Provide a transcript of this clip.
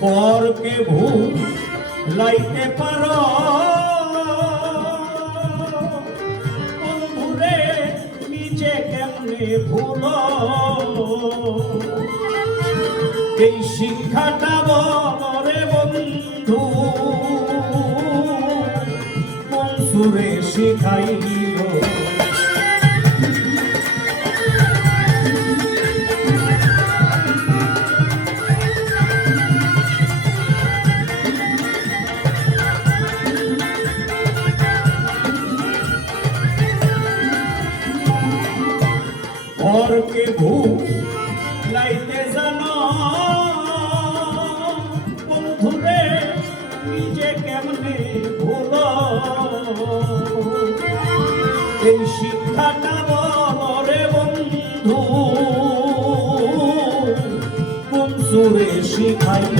পরকে ভুলাইতে পারো বন্ধুরে নিজে কেমনে ভুলো এই শিক্ষাটা বলরে বন্ধু মনসুরে শিখাইল পরকে ভুলাইতে জানো বন্ধুরে নিজে কেমনে ভুলো এই শিক্ষাটা বলরে বন্ধু কোন সুরে শিখাইল